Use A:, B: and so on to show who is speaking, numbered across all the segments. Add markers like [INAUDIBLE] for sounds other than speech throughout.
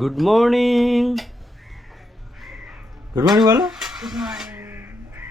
A: Good morning good morning বলো।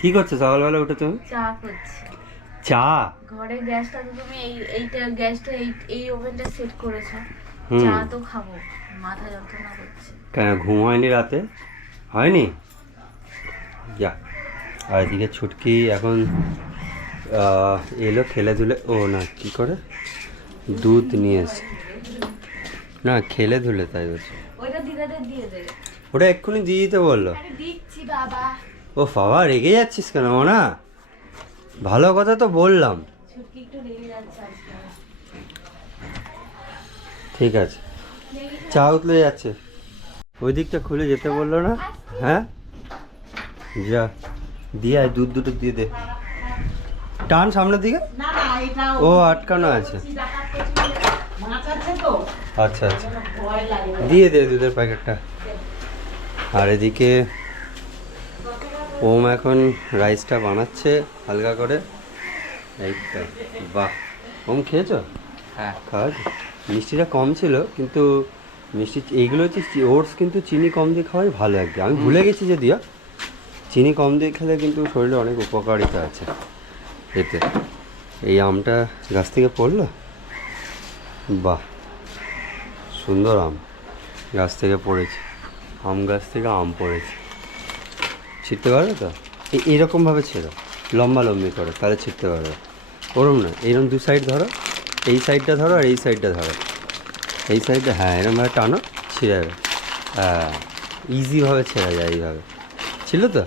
A: কি করছ? সকালবেলা উঠে তুমি?
B: চা করছি।
A: চা?
B: ঘরে গ্যাসটা তো তুমি এই এইটা গ্যাসটা এই এই ওভেনটা সেট করেছ। চা তো খাব। মাথা যন্ত্রণা করছে।
A: কেন ঘুম হয়নি রাতে? হয়নি? যা আর এদিকে ছুটকি এখন এলো খেলে ধুলে ও না কি করে? দুধ নিয়ে এসে। না খেলে ধুলে তাই বলছে।
B: দিদাদের দিয়ে দে।
A: ওটা এক্ষুনি দিয়ে দিতে বলল।
B: দিচ্ছি বাবা।
A: ও বাবা রেগে যাচ্ছিস কেন না ভালো কথা তো বললাম। ঠিক আছে। চা উতলে যাচ্ছে। ওই দিকটা খুলে যেতে বলল না? হ্যাঁ? যা দিয়ে আয় দুধ দুটো দিয়ে দে। টান সামনের দিকে?
C: না না এটা
A: ও আটকানো আছে।
C: মাছ আছে তো।
A: আচ্ছা আচ্ছা। দিয়ে দে দুধের প্যাকেটটা। আর এদিকে ওম এখন রাইসটা বানাচ্ছে হালকা করে। এই তো বাহ। ওম খেয়েছো?
D: হ্যাঁ।
A: খাওয়া মিষ্টিটা কম ছিল কিন্তু মিষ্টি এইগুলো হচ্ছে ওটস কিন্তু চিনি কম দিয়ে খাওয়াই ভালো একদম আমি ভুলে গেছি যদিও। চিনি কম দিয়ে খেলে কিন্তু শরীরে অনেক উপকারিতা আছে এতে। এই আমটা গাছ থেকে পড়ল? বাহ। সুন্দর আম গাছ থেকে পড়েছে। আম গাছ থেকে আম পড়েছে। ছিটতে পারবে তো? এই এইরকমভাবে ছেড়ো। লম্বা লম্বি করে, তাহলে ছিটতে পারবে। ওরম না এরকম দু সাইড ধরো। এই সাইডটা ধরো আর এই সাইডটা ধরো। এই সাইডটা হ্যাঁ এরকমভাবে টানো, ছিঁড়ে যাবে। হ্যাঁ ইজিভাবে ছেঁড়া যায় এইভাবে। ছিল তো?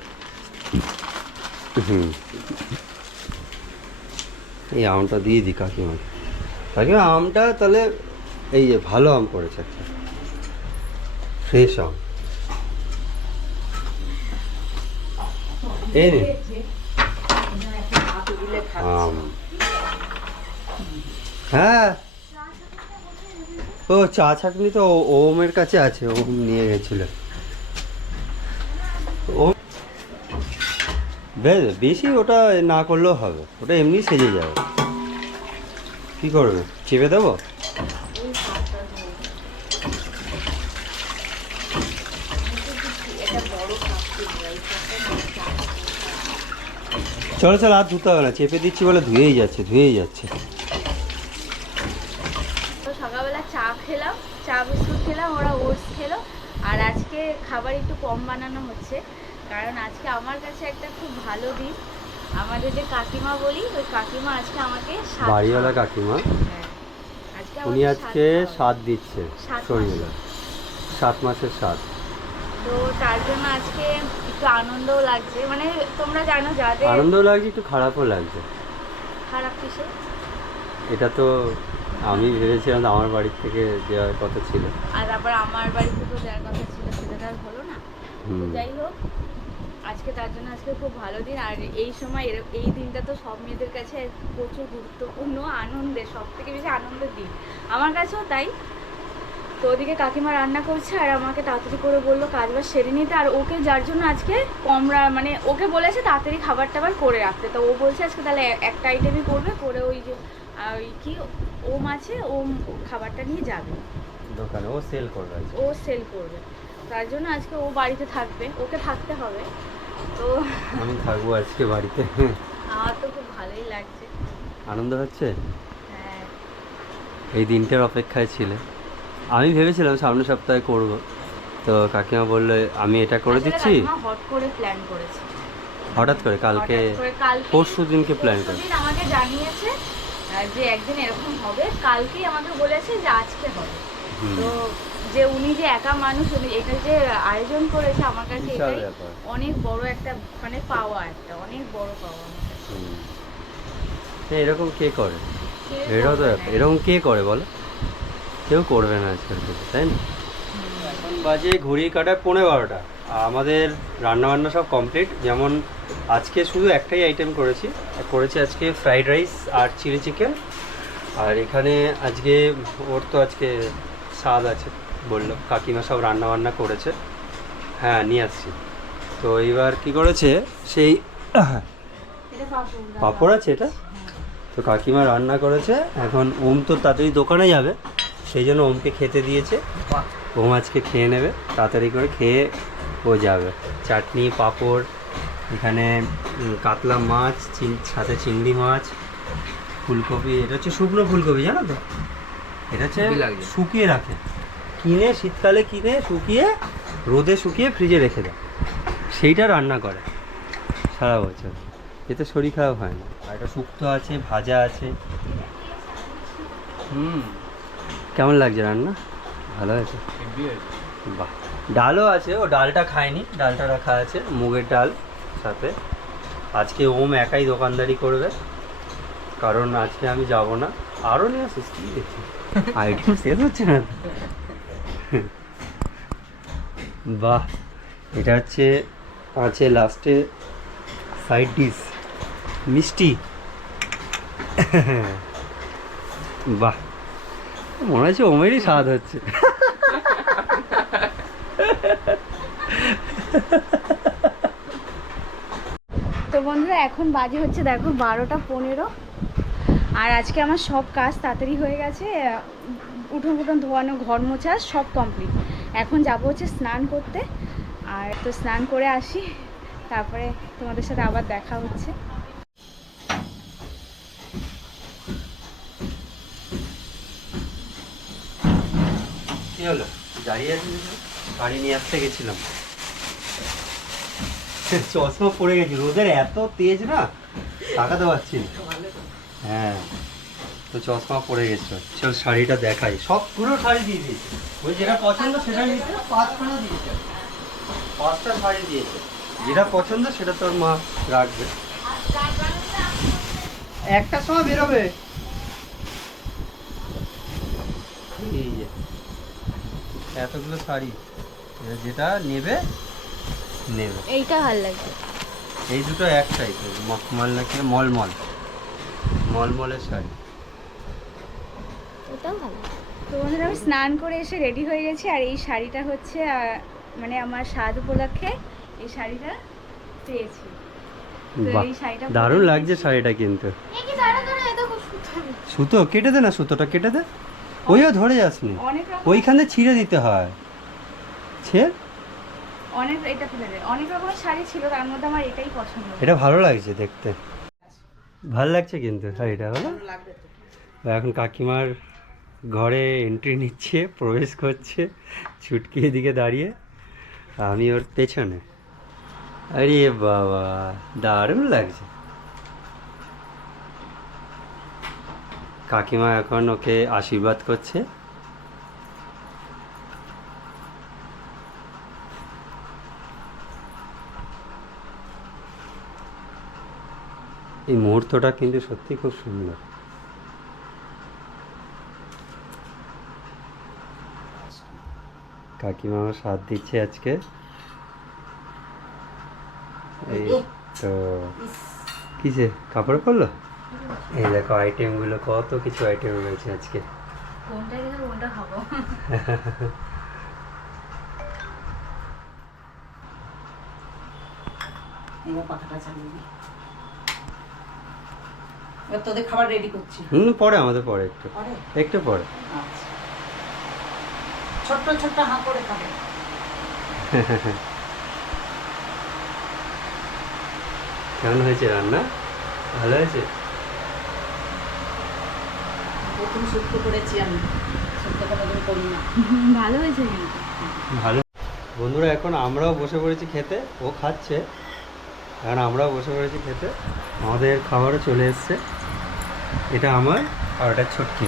A: হুম। এই আমটা দিয়ে দিই কাকিমাকে। কাকিমা, আমটা তাহলে এই যে ভালো আম পড়েছে একটা। ফ্রেশ আম। এই নে। আম। হ্যাঁ। ও, চা ছাকনি তো ওমের কাছে আছে ওম নিয়ে গেছিল। ও বেশ, বেশি ওটা না করলেও হবে, ওটা এমনি সেজে যাবে। কি করবে? চেপে দেবো? চলো চলো আর ধুতে হবে না চেপে দিচ্ছি বলে ধুয়েই যাচ্ছে ধুয়েই যাচ্ছে।
B: তো সকালবেলা চা খেলাম চা বিস্কুট খেলাম ওরা ওটস খেলো। আর আজকে খাবার একটু কম বানানো হচ্ছে কারণ আজকে আমার কাছে একটা খুব ভালো দিন। আমাদের যে কাকিমা বলি ওই কাকিমা আজকে আমাকে সাত
A: বাড়িওয়ালা কাকিমা?
B: হ্যাঁ।
A: উনি আজকে
B: সাত
A: দিচ্ছে।
B: সাত
A: শরীরে সাত মাসের স্বাদ
B: তো তার জন্য আজকে একটু আনন্দও লাগছে। মানে তোমরা জানো যাদের
A: আনন্দ লাগছে একটু খারাপও লাগছে।
B: খারাপ কিসে?
A: এটা তো আমি ভেবেছিলাম আমার বাড়ির থেকে দেওয়ার কথা ছিল।
B: আর আবার আমার বাড়িতে তো যার কথা ছিল সেটা আর হলো না।
A: হুম।
B: যাই হোক আজকে তার জন্য আজকে খুব ভালো দিন। আর এই সময় এর- এই দিনটা তো সব মেয়েদের কাছে প্রচুর গুরুত্বপূর্ণ আনন্দের সব থেকে বেশি আনন্দের দিন। আমার কাছেও তাই। তো ওদিকে কাকিমা রান্না করছে আর আমাকে তাড়াতাড়ি করে বলল কাজ বাজ সেরে নিতে। আর ওকে যার জন্য আজকে কমরা মানে ওকে বলেছে তাড়াতাড়ি খাবার টাবার করে রাখতে। তো ও বলছে আজকে তাহলে একটা আইটেমই করবে করে ওই যে ওই কি ওম আছে ওম খাবারটা নিয়ে যাবে।
A: দোকানে ও সেল করবে
B: ও সেল করবে। তার জন্য আজকে ও বাড়িতে থাকবে ওকে থাকতে হবে। তো
A: আমি থাকব আজকে বাড়িতে।
B: আমার তো খুব ভালোই লাগছে।
A: আনন্দ হচ্ছে?
B: হ্যাঁ।
A: এই দিনটার অপেক্ষায় ছিলে। আমি ভেবেছিলাম সামনের সপ্তাহে করব। তো কাকিমা বললে আমি এটা করে দিচ্ছি?
B: হট করে প্ল্যান করেছে।
A: হঠাৎ করে কালকে পরশু দিনকে প্ল্যান করে
B: আমাকে জানিয়েছে যে একদিন এরকম হবে। কালকেই আমাকে বলেছে যে আজকে হবে। তো যে উনি যে একা মানুষ উনি এটা যে আয়োজন করেছে আমার কাছে এটাই অনেক বড় একটা মানে পাওয়া একটা অনেক বড় পাওয়া
A: এরকম কে করে। এরকম কে করে বলো? কেউ করবে না আজকাল থেকে তাই না? এখন বাজে ঘড়ি কাটার পনেরো বারোটা। আমাদের রান্নাবান্না সব কমপ্লিট যেমন আজকে শুধু একটাই আইটেম করেছি। করেছি আজকে ফ্রাইড রাইস আর চিলি চিকেন আর এখানে আজকে ওর তো আজকে স্বাদ আছে বলল। কাকিমা সব রান্না বান্না করেছে। হ্যাঁ নিয়ে আসছি। তো এইবার কি করেছে? সেই
B: পাঁপড়
A: আছে এটা? তো কাকিমা রান্না করেছে। এখন ওম তো তাড়াতাড়ি দোকানে যাবে। সেই জন্য ওমকে খেতে দিয়েছে। ওম আজকে খেয়ে নেবে তাড়াতাড়ি করে খেয়ে ও যাবে। চাটনি পাঁপড় এখানে কাতলা মাছ সাথে চিংড়ি মাছ ফুলকপি এটা হচ্ছে শুকনো ফুলকপি জানো তো? এটা হচ্ছে শুকিয়ে রাখে। কিনে শীতকালে কিনে শুকিয়ে রোদে শুকিয়ে ফ্রিজে রেখে দেয়। সেইটা রান্না করে সারা বছর। এতে শরীর খারাপ হয় না। আর এটা শুক্তো আছে ভাজা আছে।
D: হুম।
A: কেমন লাগছে রান্না? ভালো আছে বাহ। ডালও আছে ও ডালটা খায়নি ডালটা রাখা আছে মুগের ডাল সাথে। আজকে ওম একাই দোকানদারি করবে কারণ আজকে আমি যাব না। আরও নিয়ে আসিস কি দেখছি? [LAUGHS] আইটেম শেষ হচ্ছে না? বাহ এটা হচ্ছে আছে লাস্টে সাইড ডিশ মিষ্টি। বাহ। মনে হচ্ছে ওমেরই স্বাদ হচ্ছে।
B: তো বন্ধুরা, এখন বাজে হচ্ছে দেখো বারোটা পনেরো। আর আজকে আমার সব কাজ তাড়াতাড়ি হয়ে গেছে। উঠোন উঠোন ধোয়ানো, ঘর মোছা সব কমপ্লিট এখন যাব হচ্ছে স্নান করতে। আর তো স্নান করে আসি। তারপরে তোমাদের সাথে আবার দেখা হচ্ছে।
A: হলো? আছিস বাড়ি নিয়ে আসতে গেছিলাম। চশমা পড়ে গেছি, রোদের এত তেজ না, তাকাতে পারছি হ্যাঁ তো চশমা পড়ে গেছে। চল, শাড়িটা দেখাই। সব পুরো শাড়ি দিয়ে দিয়েছে। ওই যেটা পছন্দ সেটা নিতে পাঁচখানা দিয়েছে। পাঁচটা শাড়ি দিয়েছে। যেটা পছন্দ সেটা তোর মা রাখবে। একটা সময় বেরোবে এই যে এতগুলো শাড়ি। যেটা নেবে নেবে।
B: এইটা ভালো লাগছে
A: এই দুটো এক টাইপের মখমল নাকি মলমল মলমলের শাড়ি।
B: ওটাও ভালো তো বন্ধুরা আমি স্নান করে এসে রেডি হয়ে গেছি আর এই শাড়িটা হচ্ছে মানে আমার স্বাদ উপলক্ষে এই শাড়িটা পেয়েছি। তো এই শাড়িটা
A: দারুণ লাগছে। শাড়িটা কিন্তু। সুতো? কেটে দে না সুতোটা কেটে দে। ওইও ধরে যাসনি
B: অনেক রকম
A: ওইখানে ছিঁড়ে দিতে হয়। ছে
B: অনেক এটা ফেলে দে অনেক রকমের শাড়ি ছিল তার মধ্যে আমার এটাই পছন্দ।
A: এটা ভালো লাগছে দেখতে। ভালো লাগছে কিন্তু শাড়িটা
C: তো।
A: এখন কাকিমার ঘরে এন্ট্রি নিচ্ছে প্রবেশ করছে ছুটকি এদিকে দাঁড়িয়ে। আমি ওর পেছনে। আরে বাবা দারুণ লাগছে। কাকিমা এখন ওকে আশীর্বাদ করছে। এই মুহূর্তটা কিন্তু সত্যি খুব সুন্দর। কাকিমা আমার সাথ দিচ্ছে আজকে। এই তো কিসে কাপড় পরলো? এই দেখো আইটেমগুলো কত কিছু আইটেম রয়েছে আজকে।
B: কোনটা গেলে কোনটা খাব?
C: এবার পাখাটা চালিয়ে দিই। এবার তোদের খাবার রেডি করছি।
A: হুম পরে আমাদের পরে একটু।
C: পরে?
A: একটু পরে।
C: আচ্ছা। ছোট্ট ছোট্ট হাঁ করে খাবে।
A: কেমন হয়েছে রান্না? ভালো হয়েছে?
C: প্রথম শুক্তো করেছি আমি। শুক্তো কোনোদিন করি না। [LAUGHS]
B: ভালো হয়েছে
A: ভালো। বন্ধুরা এখন আমরাও বসে পড়েছি খেতে ও খাচ্ছে। এখন আমরাও বসে পড়েছি খেতে। আমাদের খাবারও চলে এসছে। এটা আমার আর ওটা ছটকি।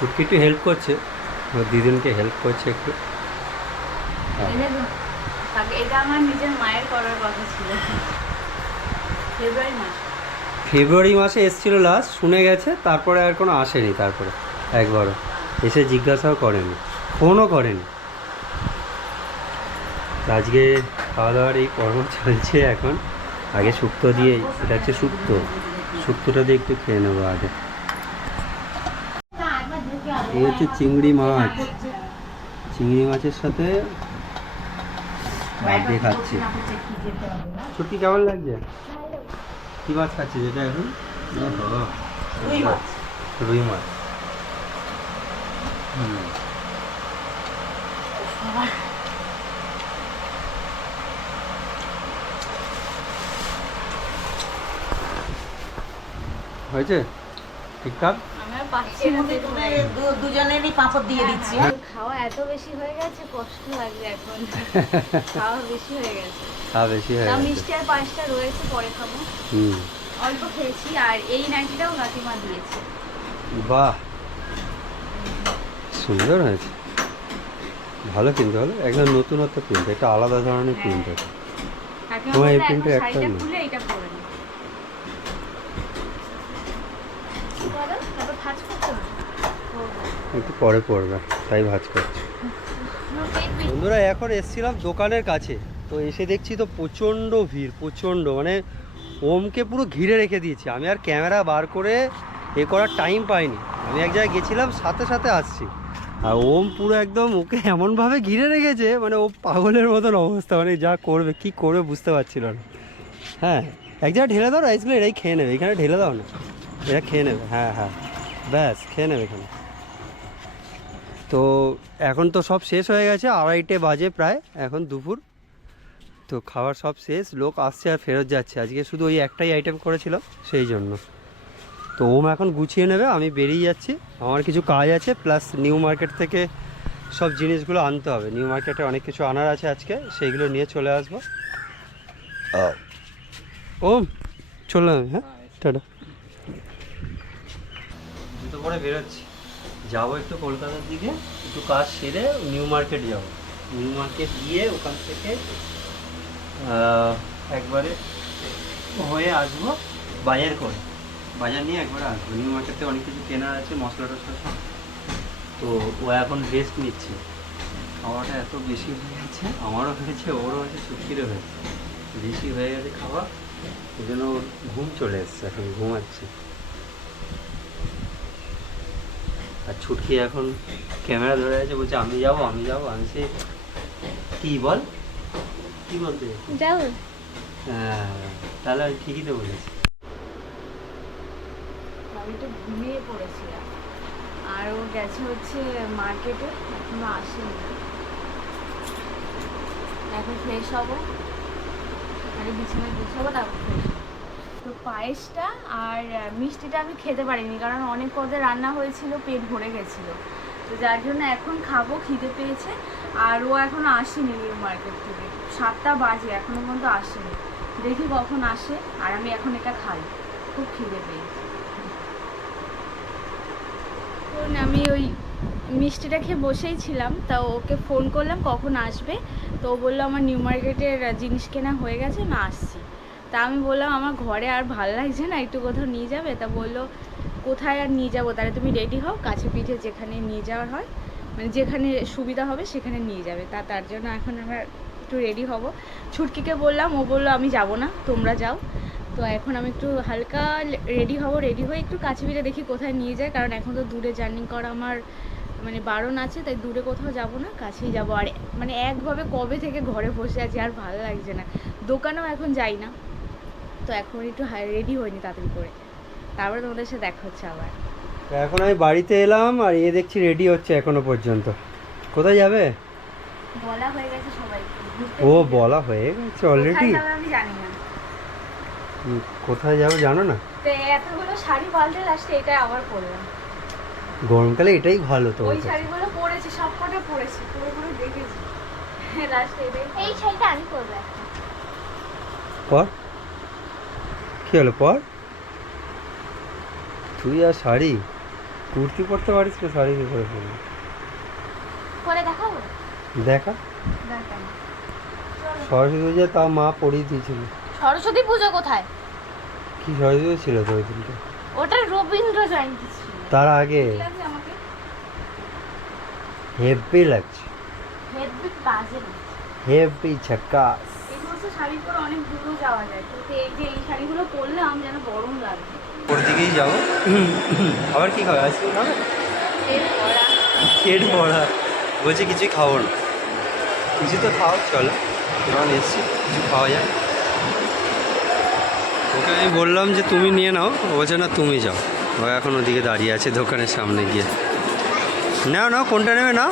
A: ছুটকি একটু হেল্প করছে। ওর দিদিনকে হেল্প করছে একটু।
B: এটা এটা আমার নিজের মায়ের করার কথা ছিল। ফেব্রুয়ারি মাস।
A: ফেব্রুয়ারি মাসে এসেছিল লাস্ট শুনে গেছে, তারপরে আর কোনো আসেনি তারপরে, একবারও। এসে জিজ্ঞাসাও করেনি ফোনও করেনি। আজকে খাওয়া দাওয়ার এই পর্ব চলছে এখন। আগে শুক্তো দিয়ে, এটা হচ্ছে শুক্তো। শুক্তোটা দিয়ে একটু খেয়ে নেব আগে। এই হচ্ছে চিংড়ি মাছ। চিংড়ি মাছের সাথে খাচ্ছি। ছুটি কেমন লাগছে? কি মাছ খাচ্ছিস এটা এখন ওহো,
C: রুই মাছ।
A: রুই মাছ হুম
C: বাবা
A: হয়েছে ঠিকঠাক
B: আমি আর পাচ্ছি না
C: দুজনেরই পাঁপড় দিয়ে দিচ্ছি?
B: খাওয়া এত বেশি হয়ে গেছে কষ্ট লাগছে এখন। [LAUGHS] খাওয়া বেশি হয়ে গেছে।
A: তা বেশি হয়ে গেছে।
B: মিষ্টি আর পাঁচটা রয়েছে পরে খাব।
A: হুম।
B: অল্প খেয়েছি আর এই নাইটিটাও কাকিমা দিয়েছে।
A: বাহ! সুন্দর হয়েছে। ভালো কিনতে হলো একদম নতুনত্ব প্রিন্ট একটা আলাদা ধরনের
B: হ্যাঁ।
A: প্রিন্ট আছে তোমার এই
B: বলল, এখন
A: প্রিন্টে একটাও
B: শাড়িটা
A: নেই।
B: খুলে এটা পরে। নে। কি বলো? তারপর ভাঁজ করতে হবে? করব।
A: একটু পরে পড়বে তাই ভাজ করছি। বন্ধুরা, এখন এসেছিলাম দোকানের কাছে, তো এসে দেখছি তো প্রচণ্ড ভিড়, প্রচণ্ড মানে ওমকে পুরো ঘিরে রেখে দিয়েছি। আমি আর ক্যামেরা বার করে এ করার টাইম পাইনি। আমি এক জায়গায় গেছিলাম, সাথে সাথে আসছি। আর ওম পুরো একদম ওকে এমনভাবে ঘিরে রেখেছে মানে ও পাগলের মতন অবস্থা মানে যা করবে, কি করবে বুঝতে পারছিল না। হ্যাঁ এক জায়গায় ঢেলে দাও রাইসগুলো এটাই খেয়ে নেবে, এখানে ঢেলে দাও না। এটা খেয়ে নেবে হ্যাঁ হ্যাঁ ব্যাস, খেয়ে নেবে এখানে। তো এখন তো সব শেষ হয়ে গেছে আড়াইটে বাজে প্রায় এখন দুপুর। তো খাবার সব শেষ লোক আসছে আর ফেরত যাচ্ছে। আজকে শুধু ওই একটাই আইটেম করেছিল সেই জন্য। তো ওম এখন গুছিয়ে নেবে আমি বেরিয়ে যাচ্ছি। আমার কিছু কাজ আছে প্লাস নিউ মার্কেট থেকে সব জিনিসগুলো আনতে হবে। নিউ মার্কেটে অনেক কিছু আনার আছে আজকে সেইগুলো নিয়ে চলে আসব। ওম চললাম আমি, হ্যাঁ? টাটা। জুতো পরে বেরোচ্ছি। যাব একটু কলকাতার দিকে, একটু কাজ সেরে নিউ মার্কেট যাব। নিউ মার্কেট গিয়ে ওখান থেকে একবারে হয়ে আসব বাজার করে। বাজার নিয়ে একবারে আসব। নিউ মার্কেটে অনেক কিছু কেনার আছে, মশলা টশলা সব। তো ও এখন রেস্ট নিচ্ছে। খাওয়াটা এত বেশি হয়ে গেছে, আমারও হয়েছে, ওরও হয়েছে, সুখিরও হয়েছে। বেশি হয়ে গেছে খাওয়া ওই জন্য ঘুম চলে এসছে, এখন ঘুমাচ্ছে আর ছুটকি এখন ক্যামেরা ধরে আছে বলছে আমি যাব আমি যাব। আমি সে কি বল? কি বলতে?
B: যাও
A: হ্যাঁ তাহলে আমি ঠিকই তো বলেছি।
B: আমি তো ঘুমিয়ে পড়েছিলাম। আর ও গেছে হচ্ছে মার্কেটে এখনও আসেনি। এখন ফ্রেশ হব। আগে বিছানায় গুছাবো তারপর ফ্রেশ তো পায়েসটা আর মিষ্টিটা আমি খেতে পারিনি কারণ অনেক পদে রান্না হয়েছিল, পেট ভরে গেছিল। তো যার জন্য এখন খাব, খিদে পেয়েছে। আর ও এখনও আসেনি নিউ মার্কেট থেকে। সাতটা বাজে, এখনও পর্যন্ত আসেনি। দেখি কখন আসে, আর আমি এখন এটা খাই। খুব খিদে পেয়েছে। আমি ওই মিষ্টিটা খেয়ে বসেই ছিলাম, তা ওকে ফোন করলাম, কখন আসবে? তো ও বলল, আমার নিউ মার্কেটের জিনিস কেনা হয়ে গেছে, আমি আসছি। তা আমি বললাম, আমার ঘরে আর ভালো লাগছে না, একটু কোথাও নিয়ে যাবে? তা বলল, কোথায় আর নিয়ে যাব? তাহলে তুমি রেডি হও, কাছে পিঠে যেখানে নিয়ে যাওয়ার হয় মানে যেখানে সুবিধা হবে সেখানে নিয়ে যাবে। তা তার জন্য এখন আমরা একটু রেডি হব। ছুটকিকে বললাম, ও বলল, আমি যাব না, তোমরা যাও। তো এখন আমি একটু হালকা রেডি হব রেডি হয়ে একটু কাছে পিঠে দেখি কোথায় নিয়ে যায়, কারণ এখন তো দূরে জার্নি করা আমার মানে বারণ আছে, তাই দূরে কোথাও যাব না, কাছেই যাব। আর মানে একভাবে কবে থেকে ঘরে বসে আছি, আর ভালো লাগছে না। দোকানেও এখন যাই না। তো এখন একটু রেডি হয়নি তাড়াতাড়ি করে। তারপরে তোমাদের সাথে দেখা হচ্ছে আবার।
A: তো এখন আমি বাড়িতে এলাম আর এ দেখছি রেডি হচ্ছে এখনও পর্যন্ত। কোথায় যাবে?
B: বলা হয়ে গেছে সবাই।
A: ও বলা হয়ে গেছে অলরেডি
B: আমি জানি না।
A: কোথায় যাবে জানো না?
B: তো এতগুলো শাড়ি পাল্টে লাস্টে এটা আবার পরলাম।
A: গরমকালে এটাই ভালো তো
B: ওই শাড়িগুলো পরেছি সব কটা পরেছি পুরো পুরো দেখেছি। [LAUGHS] লাস্টে
D: এই শাড়িটা আমি পরবো এখন।
A: পর? কি হলো পর? তুই আর শাড়ি? কুর্তি পরতে পারিস তো শাড়ি কি করে পরবি
D: পরে দেখাবো?
A: দেখা। সরস্বতী পুজো তা মা পরিয়ে দিয়েছিল।
D: সরস্বতী পুজো কোথায়?
A: কি সরস্বতী ছিল তো ওই দিনটা?
D: ওটা রবীন্দ্র জয়ন্তী ছিল।
A: তার আগে হেভি লাগছে
D: হেডবি বাজে না।
A: হেভি
B: সমস্ত শাড়ি পরে অনেক দূরেও যাওয়া যায়। কিন্তু এই যে এই শাড়িগুলো পরলে আমি যেন গরম লাগবে
A: ওর দিকেই যাব। আবার কি খাবে? আইসক্রিম খাবে? পেট ভরা বলছে কিছুই খাব না। কিছু তো খাও চলো। যখন এসছি কিছু খাওয়া যায় ওকে আমি বললাম যে তুমি নিয়ে নাও। বলছে না তুমি যাও। ও এখন ওদিকে দাঁড়িয়ে আছে দোকানের সামনে গিয়ে। নাও নাও কোনটা নেবে না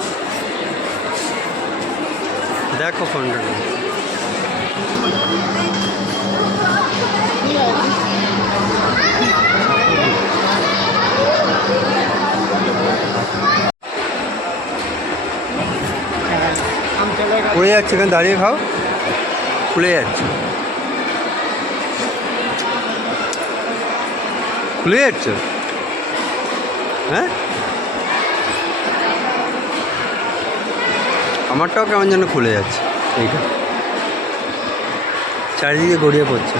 A: দেখো ফোনটা পড়ে যাচ্ছে, এখানে দাঁড়িয়ে খাও। খুলে যাচ্ছে। খুলে যাচ্ছে? হ্যাঁ? আমারটাও কেমন যেন খুলে যাচ্ছে। এইটা। চারিদিকে গড়িয়ে পড়ছে।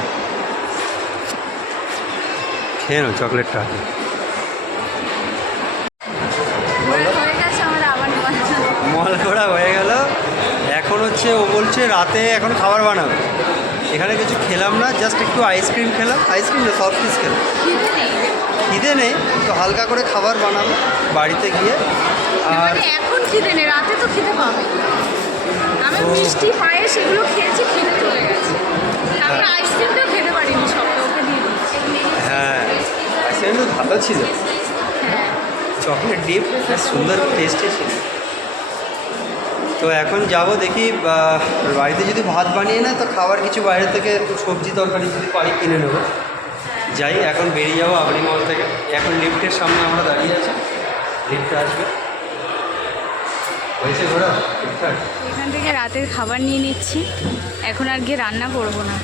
A: খেয়ে নাও চকলেটটা। মল করা হয়ে গেল। এখন হচ্ছে ও বলছে রাতে এখন খাবার বানাবে। এখানে কিছু খেলাম না জাস্ট একটু আইসক্রিম খেলাম। আইসক্রিম না সফট পিস খেলাম।
B: খিদে নেই
A: তো হালকা করে খাবার বানাবো বাড়িতে গিয়ে। আর
B: মানে এখন খিদে নেই রাতে তো খিদে পাবে। আমি মিষ্টি খেয়েছি খিদে চলে গেছে।
A: হ্যাঁ ভালো ছিল। চকলেট ডিপ সুন্দর টেস্টে ছিল। তো এখন যাব দেখি বাড়িতে যদি ভাত বানিয়ে না তো খাবার কিছু বাইরে থেকে একটু সবজি তরকারি যদি পারি কিনে নেব। যাই এখন বেরিয়ে যাব আপনি মল থেকে। এখন লিফটের সামনে আমরা দাঁড়িয়ে আছি। লিফটে আসবে। হয়েছে ঘোরা? ঠিকঠাক?
B: এখান থেকে রাতের খাবার নিয়ে নিচ্ছি। এখন আর গিয়ে রান্না করব না।